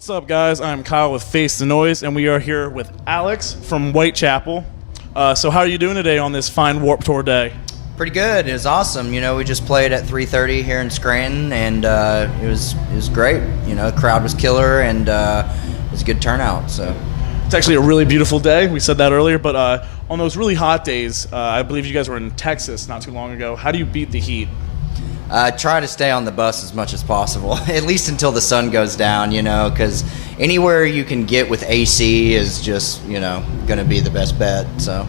What's up, guys? I'm Kyle with Face the Noise, and we are here with Alex from Whitechapel. So how are you doing today on this fine Warped Tour day? Pretty good. It was awesome. You know, we just played at 3:30 here in Scranton, and it was great. You know, the crowd was killer, and it was a good turnout. So It's actually a really beautiful day. We said that earlier, but on those really hot days, I believe you guys were in Texas not too long ago. How do you beat the heat? try to stay on the bus as much as possible, at least until the sun goes down. You know, because anywhere you can get with AC is just going to be the best bet. So.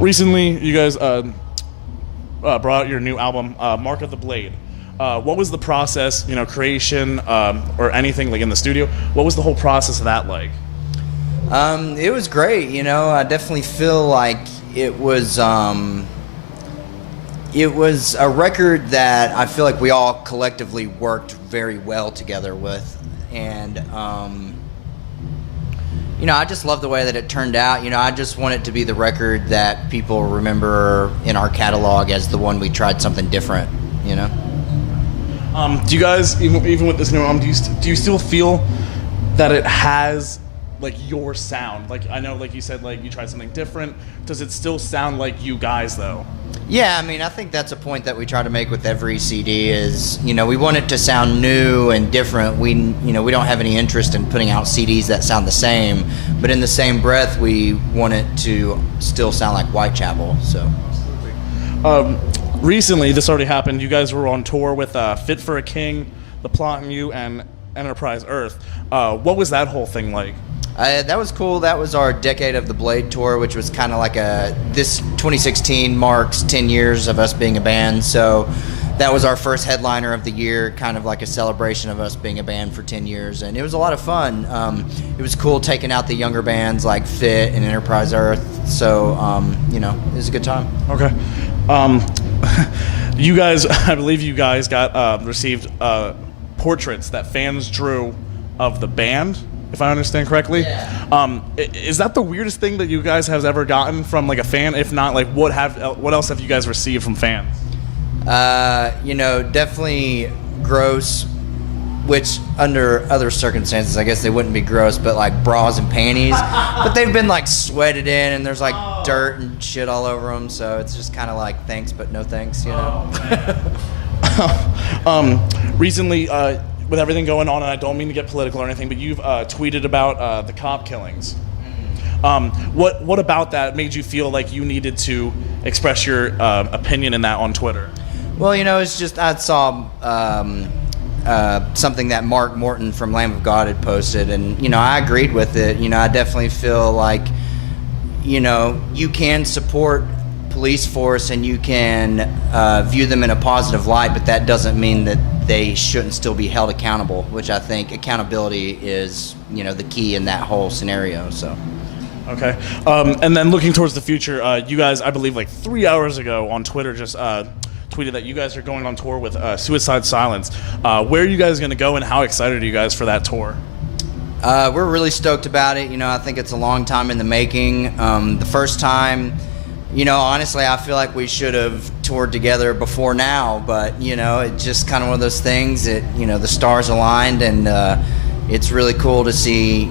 Recently, you guys brought out your new album, Mark of the Blade. What was the process, creation, or anything like in the studio? What was the whole process of that like? It was great. I definitely feel like it was a record that I feel like we all collectively worked very well together with, and I just love the way that it turned out. I just want it to be the record that people remember in our catalog as the one we tried something different. Do you guys, even with this new album, do you still feel that it has like your sound? Like, I know, like you said, like you tried something different. Does it still sound like you guys though? Yeah, I think that's a point that we try to make with every CD is, we want it to sound new and different. We don't have any interest in putting out CDs that sound the same, but in the same breath, we want it to still sound like Whitechapel. So. Recently, this already happened. You guys were on tour with Fit for a King, The Plot and You, and Enterprise Earth. What was that whole thing like? That was cool. That was our Decade of the Blade tour, which was kind of like this 2016 marks 10 years of us being a band. So that was our first headliner of the year, kind of like a celebration of us being a band for 10 years. And it was a lot of fun. It was cool taking out the younger bands like Fit and Enterprise Earth. So, it was a good time. Okay. You guys, I believe you guys got received portraits that fans drew of the band, if I understand correctly. Yeah. Is that the weirdest thing that you guys have ever gotten from like a fan? If not, like what else have you guys received from fans? Definitely gross, which under other circumstances I guess they wouldn't be gross, but like bras and panties. But they've been like sweated in, and there's like dirt and shit all over them, so it's just kind of like thanks but no thanks, Recently, with everything going on, and I don't mean to get political or anything, but you've tweeted about the cop killings. What about that made you feel like you needed to express your opinion in that on Twitter? Well, it's just I saw something that Mark Morton from Lamb of God had posted, and I agreed with it. I definitely feel like you can support police force and you can view them in a positive light, but that doesn't mean that they shouldn't still be held accountable, which I think accountability is the key in that whole scenario. So okay. And then looking towards the future, you guys, I believe like 3 hours ago on Twitter, just tweeted that you guys are going on tour with Suicide Silence. Where are you guys going to go, and how excited are you guys for that tour? We're really stoked about it. I think it's a long time in the making. The first time, honestly, I feel like we should have toured together before now, but it's just kind of one of those things that the stars aligned, and it's really cool to see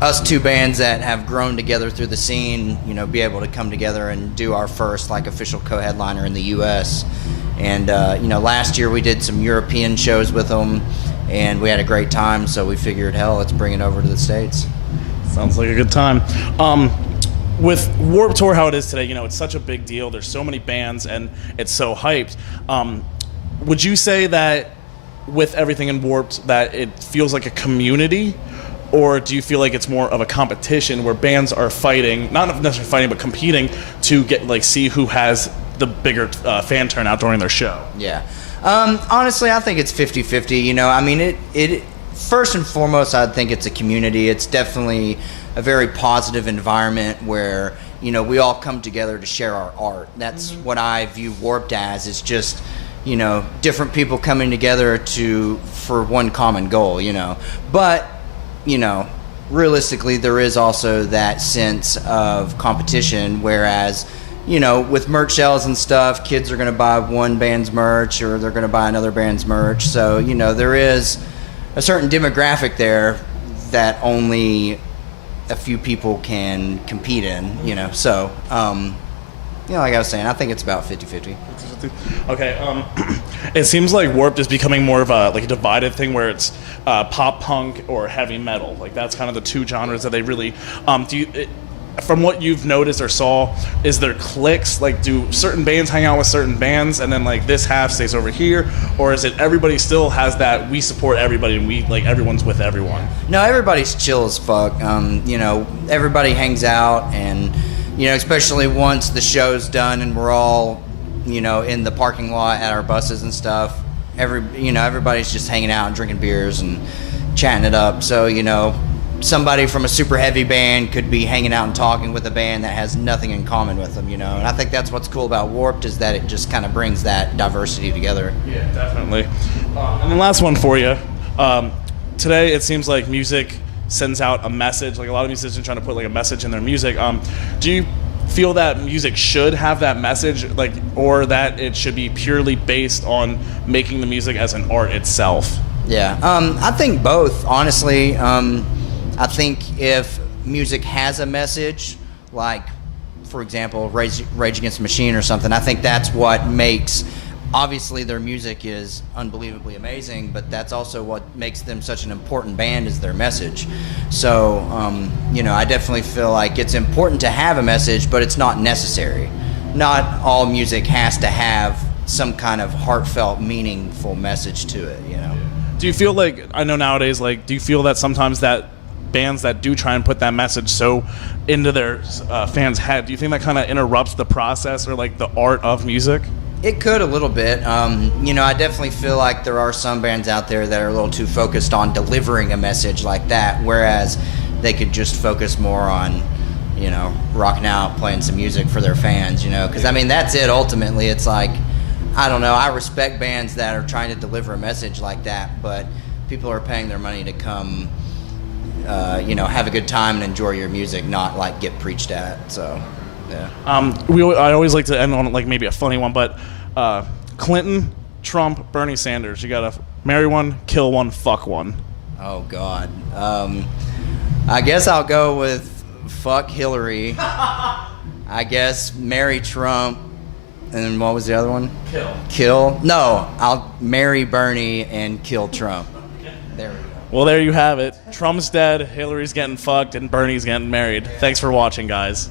us two bands that have grown together through the scene, be able to come together and do our first like official co-headliner in the U.S. And last year we did some European shows with them, and we had a great time. So we figured, hell, let's bring it over to the States. Sounds like a good time. With Warped Tour, how it is today, it's such a big deal. There's so many bands, and it's so hyped. Would you say that with everything in Warped, that it feels like a community? Or do you feel like it's more of a competition where bands are fighting, not necessarily fighting, but competing to get see who has the bigger fan turnout during their show? Yeah. Honestly, I think it's 50-50. It first and foremost, I think it's a community. It's definitely a very positive environment where, we all come together to share our art. That's what I view Warped as, is just, different people coming together for one common goal, But realistically, there is also that sense of competition, whereas, with merch sales and stuff, kids are going to buy one band's merch or they're going to buy another band's merch. So, there is a certain demographic there that only a few people can compete in, you know. So, like I was saying, I think it's about 50-50. Okay. It seems like Warped is becoming more of a divided thing where it's pop punk or heavy metal. Like that's kind of the two genres that they really. From what you've noticed or saw, is there cliques? Like, do certain bands hang out with certain bands, and then like this half stays over here, or is it everybody still has that we support everybody and we like everyone's with everyone? No, everybody's chill as fuck. Everybody hangs out, and especially once the show's done and we're all, in the parking lot at our buses and stuff. Everybody's just hanging out and drinking beers and chatting it up. So somebody from a super heavy band could be hanging out and talking with a band that has nothing in common with them, and I think that's what's cool about Warped, is that it just kind of brings that diversity together. Yeah, definitely. And the last one for you. Today it seems like music sends out a message, like a lot of musicians trying to put like a message in their music. Do you feel that music should have that message, like, or that it should be purely based on making the music as an art itself? Yeah, I think both, honestly. I think if music has a message, like, for example, Rage Against the Machine or something, I think that's what makes, obviously their music is unbelievably amazing, but that's also what makes them such an important band, is their message. So, I definitely feel like it's important to have a message, but it's not necessary. Not all music has to have some kind of heartfelt, meaningful message to it, Do you feel like, I know nowadays, like, do you feel that sometimes that bands that do try and put that message so into their fans' head, do you think that kind of interrupts the process or like the art of music? It could a little bit. I definitely feel like there are some bands out there that are a little too focused on delivering a message like that, whereas they could just focus more on, rocking out, playing some music for their fans, because that's it. Ultimately, it's like, I don't know, I respect bands that are trying to deliver a message like that, but people are paying their money to come have a good time and enjoy your music, not like get preached at. So, yeah. I always like to end on like maybe a funny one, but Clinton, Trump, Bernie Sanders. You gotta marry one, kill one, fuck one. Oh God. I guess I'll go with fuck Hillary. I guess marry Trump, and then what was the other one? Kill. No, I'll marry Bernie and kill Trump. There we go. Well, there you have it. Trump's dead, Hillary's getting fucked, and Bernie's getting married. Thanks for watching, guys.